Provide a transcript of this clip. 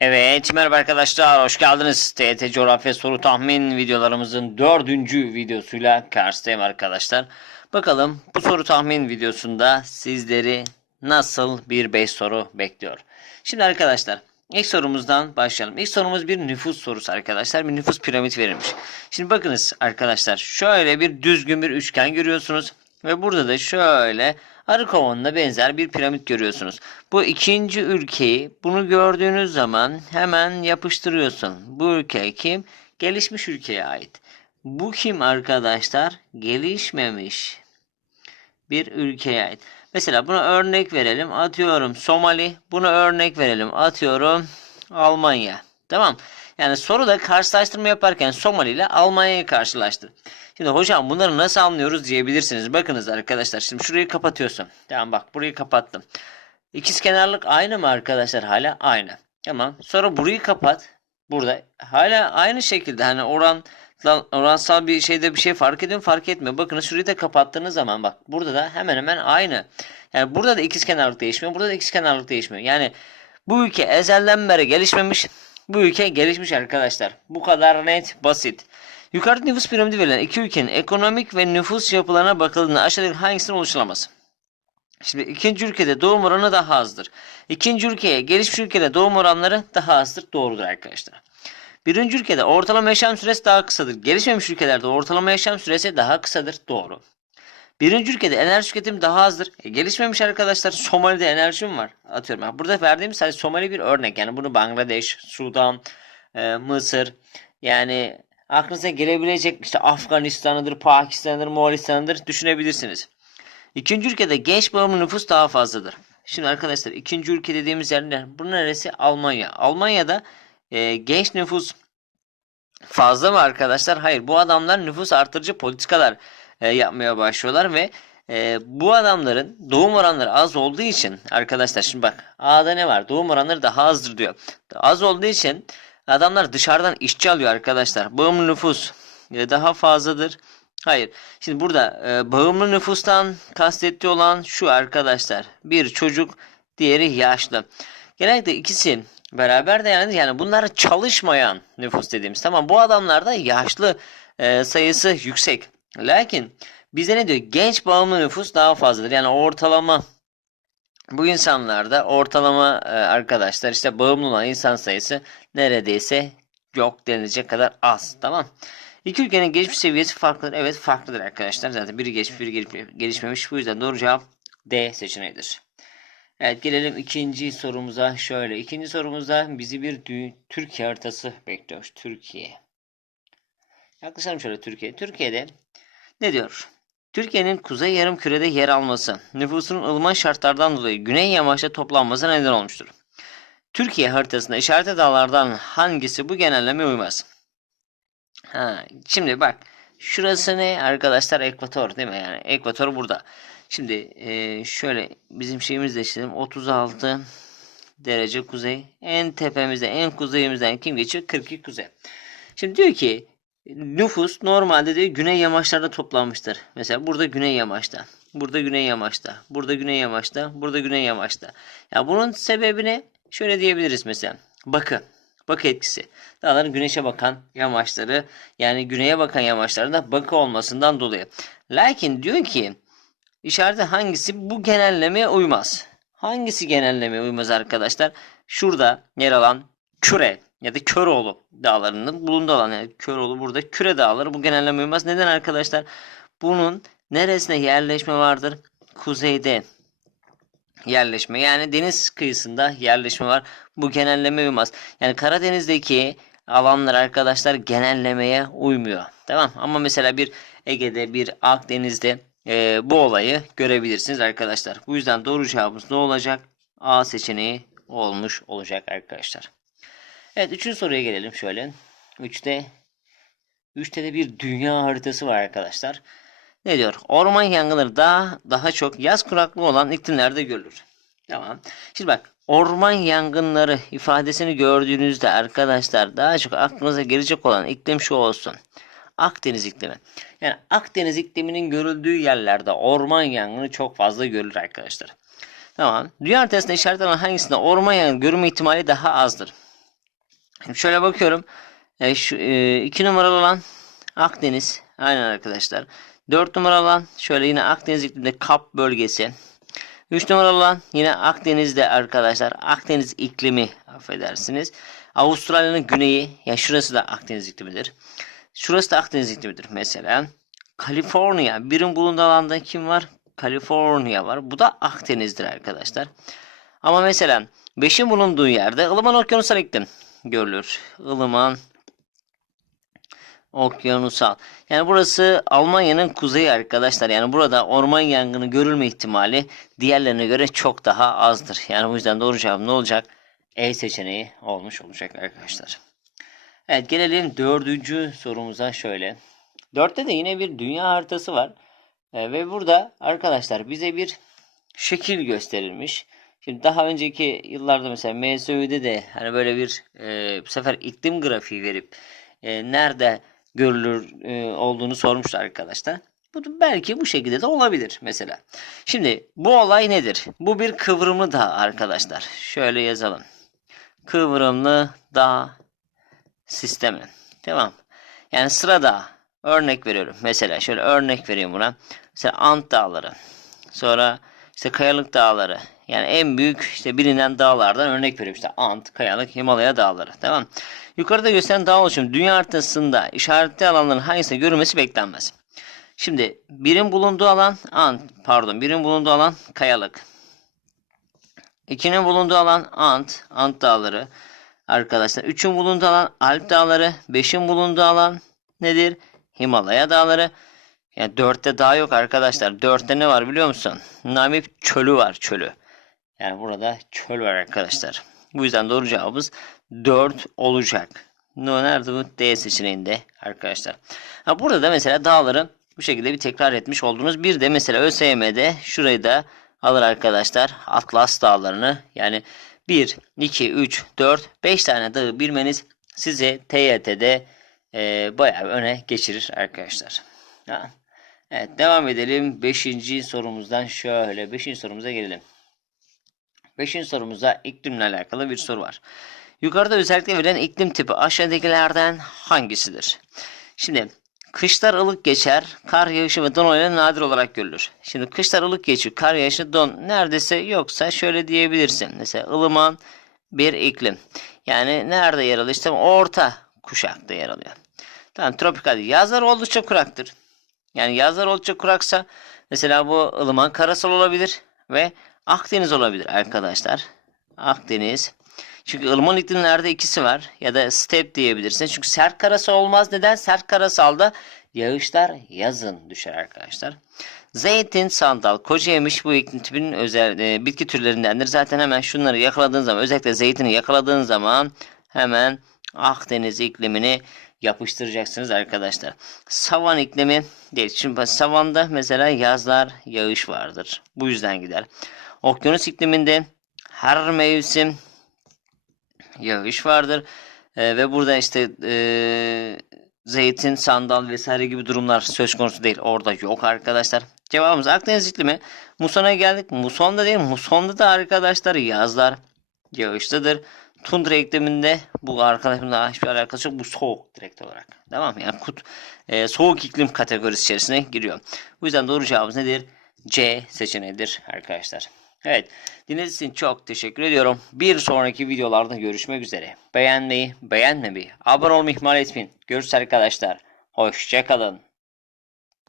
Evet merhaba arkadaşlar hoş geldiniz. TET coğrafya soru tahmin videolarımızın dördüncü videosuyla karşıdayım arkadaşlar. Bakalım bu soru tahmin videosunda sizleri nasıl bir 5 soru bekliyor. Şimdi arkadaşlar ilk sorumuzdan başlayalım. İlk sorumuz bir nüfus sorusu arkadaşlar. Bir nüfus piramit verilmiş. Şimdi bakınız arkadaşlar şöyle bir düzgün bir üçgen görüyorsunuz. Ve burada da şöyle arı kovanına benzer bir piramit görüyorsunuz. Bu ikinci ülkeyi bunu gördüğünüz zaman hemen yapıştırıyorsun. Bu ülke kim? Gelişmiş ülkeye ait. Bu kim arkadaşlar? Gelişmemiş bir ülkeye ait. Mesela buna örnek verelim. Atıyorum Somali. Buna örnek verelim. Atıyorum Almanya. Tamam. Yani soruda karşılaştırma yaparken Somali ile Almanya'yı karşılaştır. Şimdi hocam bunları nasıl anlıyoruz diyebilirsiniz. Bakınız arkadaşlar. Şimdi şurayı kapatıyorsun. Tamam bak burayı kapattım. İkizkenarlık aynı mı arkadaşlar? Hala aynı. Tamam. Sonra burayı kapat. Burada hala aynı şekilde hani oran oransal bir şeyde bir şey fark ediyor mu? Fark etmiyor. Bakın şurayı da kapattığınız zaman bak burada da hemen hemen aynı. Yani burada da ikizkenarlık değişmiyor. Burada da ikizkenarlık değişmiyor. Yani bu ülke ezelden beri gelişmemiş. Bu ülke gelişmiş arkadaşlar. Bu kadar net, basit. Yukarıda nüfus piramidi verilen iki ülkenin ekonomik ve nüfus yapılarına bakıldığında aşağıdaki hangisinin oluşturulamaz? Şimdi ikinci ülkede doğum oranı daha azdır. İkinci ülkeye gelişmiş ülkede doğum oranları daha azdır. Doğrudur arkadaşlar. Birinci ülkede ortalama yaşam süresi daha kısadır. Gelişmemiş ülkelerde ortalama yaşam süresi daha kısadır. Doğru. Birinci ülkede enerji tüketimi daha azdır. E, gelişmemiş arkadaşlar Somali'de enerji mi var? Atıyorum. Burada verdiğim sadece Somali bir örnek. Yani bunu Bangladeş, Sudan, e, Mısır yani aklınıza gelebilecek işte Afganistan'ıdır, Pakistan'ıdır, Moğolistan'ıdır düşünebilirsiniz. İkinci ülkede genç bağımlı nüfus daha fazladır. Şimdi arkadaşlar ikinci ülke dediğimiz yer ne? Bu neresi? Almanya. Almanya'da e, genç nüfus fazla mı arkadaşlar? Hayır. Bu adamlar nüfus artırıcı politikalar e, yapmaya başlıyorlar ve e, bu adamların doğum oranları az olduğu için arkadaşlar şimdi bak A'da ne var? Doğum oranları daha azdır diyor. Az olduğu için adamlar dışarıdan işçi alıyor arkadaşlar. Bağımlı nüfus e, daha fazladır. Hayır. Şimdi burada e, bağımlı nüfustan kastettiği olan şu arkadaşlar. Bir çocuk, diğeri yaşlı. Genellikle ikisi beraber de yani yani bunlar çalışmayan nüfus dediğimiz. Tamam bu adamlarda yaşlı e, sayısı yüksek. Lakin bize ne diyor? Genç bağımlı nüfus daha fazladır. Yani ortalama bu insanlarda ortalama e, arkadaşlar işte bağımlı olan insan sayısı neredeyse yok denilecek kadar az. Tamam. İki ülkenin gelişmiş seviyesi farklıdır. Evet farklıdır arkadaşlar. Zaten biri geçmiş biri gelişmemiş. Bu yüzden doğru cevap D seçeneğidir. Evet gelelim ikinci sorumuza. Şöyle ikinci sorumuzda bizi bir Türkiye haritası bekliyor. Türkiye. Yaklaşalım şöyle Türkiye. Türkiye'de ne diyor? Türkiye'nin kuzey yarım kürede yer alması, nüfusunun ılıman şartlardan dolayı güney yamaçta toplanmasına neden olmuştur. Türkiye haritasında işaret dağlardan hangisi bu genelleme uymaz? Ha, şimdi bak şurası ne arkadaşlar ekvator değil mi yani ekvator burada. Şimdi e, şöyle bizim şeyimizde işte 36 derece kuzey en tepemizde en kuzeyimizden kim geçiyor 42 kuzey. Şimdi diyor ki nüfus normalde de güney yamaçlarda toplanmıştır. Mesela burada güney yamaçta. Burada güney yamaçta. Burada güney yamaçta. Burada güney yamaçta. Ya bunun sebebi ne? Şöyle diyebiliriz mesela. Bakı. Bakı etkisi. Dağların güneşe bakan yamaçları yani güneye bakan yamaçlarında bakı olmasından dolayı. Lakin diyor ki işareti hangisi bu genellemeye uymaz. Hangisi genellemeye uymaz arkadaşlar? Şurada yer alan küre ya da Köroğlu dağlarının bulunduğu alan yani Köroğlu burada küre dağları bu genelleme uymaz. Neden arkadaşlar? Bunun neresine yerleşme vardır? Kuzeyde yerleşme yani deniz kıyısında yerleşme var. Bu genelleme uymaz. Yani Karadeniz'deki alanlar arkadaşlar genellemeye uymuyor. Tamam ama mesela bir Ege'de bir Akdeniz'de e, bu olayı görebilirsiniz arkadaşlar. Bu yüzden doğru cevabımız ne olacak? A seçeneği olmuş olacak arkadaşlar. Evet üçüncü soruya gelelim şöyle. Üçte Üçte de bir dünya haritası var arkadaşlar. Ne diyor? Orman yangınları daha daha çok yaz kuraklığı olan iklimlerde görülür. Tamam. Şimdi bak orman yangınları ifadesini gördüğünüzde arkadaşlar daha çok aklınıza gelecek olan iklim şu olsun. Akdeniz iklimi. Yani Akdeniz ikliminin görüldüğü yerlerde orman yangını çok fazla görülür arkadaşlar. Tamam. Dünya haritasında işaretlenen hangisinde orman yangını görülme ihtimali daha azdır? Şimdi şöyle bakıyorum. E, şu e, iki numaralı olan Akdeniz. Aynen arkadaşlar. 4 numaralı olan şöyle yine Akdeniz ikliminde Kap bölgesi. 3 numaralı olan yine Akdeniz'de arkadaşlar. Akdeniz iklimi affedersiniz. Avustralya'nın güneyi. Ya şurası da Akdeniz iklimidir. Şurası da Akdeniz iklimidir mesela. Kaliforniya. Birin bulunduğu alanda kim var? Kaliforniya var. Bu da Akdeniz'dir arkadaşlar. Ama mesela 5'in bulunduğu yerde ılıman okyanusal iklim görülür. Ilıman okyanusal. Yani burası Almanya'nın kuzeyi arkadaşlar. Yani burada orman yangını görülme ihtimali diğerlerine göre çok daha azdır. Yani bu yüzden doğru cevap ne olacak? E seçeneği olmuş olacak arkadaşlar. Evet gelelim dördüncü sorumuza şöyle. Dörtte de yine bir dünya haritası var. E, ve burada arkadaşlar bize bir şekil gösterilmiş. Şimdi daha önceki yıllarda mesela MSÜ'de de hani böyle bir e, bu sefer iklim grafiği verip e, nerede görülür e, olduğunu sormuşlar arkadaşlar. Bu belki bu şekilde de olabilir mesela. Şimdi bu olay nedir? Bu bir kıvrımlı dağ arkadaşlar. Şöyle yazalım. Kıvrımlı dağ sistemi. Tamam. Yani sırada örnek veriyorum. Mesela şöyle örnek vereyim buna. Mesela Ant Dağları. Sonra işte Kayalık Dağları. Yani en büyük işte bilinen dağlardan örnek veriyorum. İşte Ant, Kayalık, Himalaya Dağları. Tamam. Yukarıda gösteren dağ oluşumu dünya haritasında işaretli alanların hangisinde görülmesi beklenmez. Şimdi birin bulunduğu alan Ant, pardon birin bulunduğu alan Kayalık. İkinin bulunduğu alan Ant, Ant Dağları. Arkadaşlar üçün bulunduğu alan Alp Dağları. Beşin bulunduğu alan nedir? Himalaya Dağları. Yani dörtte dağ yok arkadaşlar. Dörtte ne var biliyor musun? Namib çölü var çölü. Yani burada çöl var arkadaşlar. Bu yüzden doğru cevabımız 4 olacak. Nerede bu? D seçeneğinde arkadaşlar. Ha, burada da mesela dağları bu şekilde bir tekrar etmiş oldunuz. Bir de mesela ÖSYM'de şurayı da alır arkadaşlar. Atlas dağlarını yani 1, 2, 3, 4, 5 tane dağı bilmeniz size TYT'de e, bayağı öne geçirir arkadaşlar. Ha. Evet devam edelim. 5. sorumuzdan şöyle 5. sorumuza gelelim. 5. sorumuzda iklimle alakalı bir soru var. Yukarıda özellikle verilen iklim tipi aşağıdakilerden hangisidir? Şimdi kışlar ılık geçer, kar yağışı ve don ile nadir olarak görülür. Şimdi kışlar ılık geçiyor, kar yağışı don neredeyse yoksa şöyle diyebilirsin. Mesela ılıman bir iklim. Yani nerede yer alıyor? İşte orta kuşakta yer alıyor. Tamam tropikal. Yazlar oldukça kuraktır. Yani yazlar oldukça kuraksa mesela bu ılıman karasal olabilir ve Akdeniz olabilir arkadaşlar. Akdeniz. Çünkü ılıman iklimlerde ikisi var. Ya da step diyebilirsin. Çünkü sert karasal olmaz. Neden? Sert karasalda yağışlar yazın düşer arkadaşlar. Zeytin, sandal, koca yemiş bu iklim tipinin özel e, bitki türlerindendir. Zaten hemen şunları yakaladığın zaman özellikle zeytini yakaladığın zaman hemen Akdeniz iklimini yapıştıracaksınız arkadaşlar. Savan iklimi değil. Şimdi savanda mesela yazlar yağış vardır. Bu yüzden gider. Okyanus ikliminde her mevsim yağış vardır. Ee, ve burada işte e, zeytin, sandal vesaire gibi durumlar söz konusu değil. Orada yok arkadaşlar. Cevabımız Akdeniz iklimi. Muson'a geldik. Muson'da değil. Muson'da da arkadaşlar yazlar yağışlıdır. Tundra ikliminde bu arkadaşımla hiçbir alakası yok. Bu soğuk direkt olarak. Tamam? Yani kut, e, soğuk iklim kategorisi içerisine giriyor. Bu yüzden doğru cevabımız nedir? C seçeneğidir arkadaşlar. Evet. Dinlediğiniz için çok teşekkür ediyorum. Bir sonraki videolarda görüşmek üzere. Beğenmeyi, beğenmemeyi, abone olmayı ihmal etmeyin. Görüşürüz arkadaşlar. Hoşçakalın.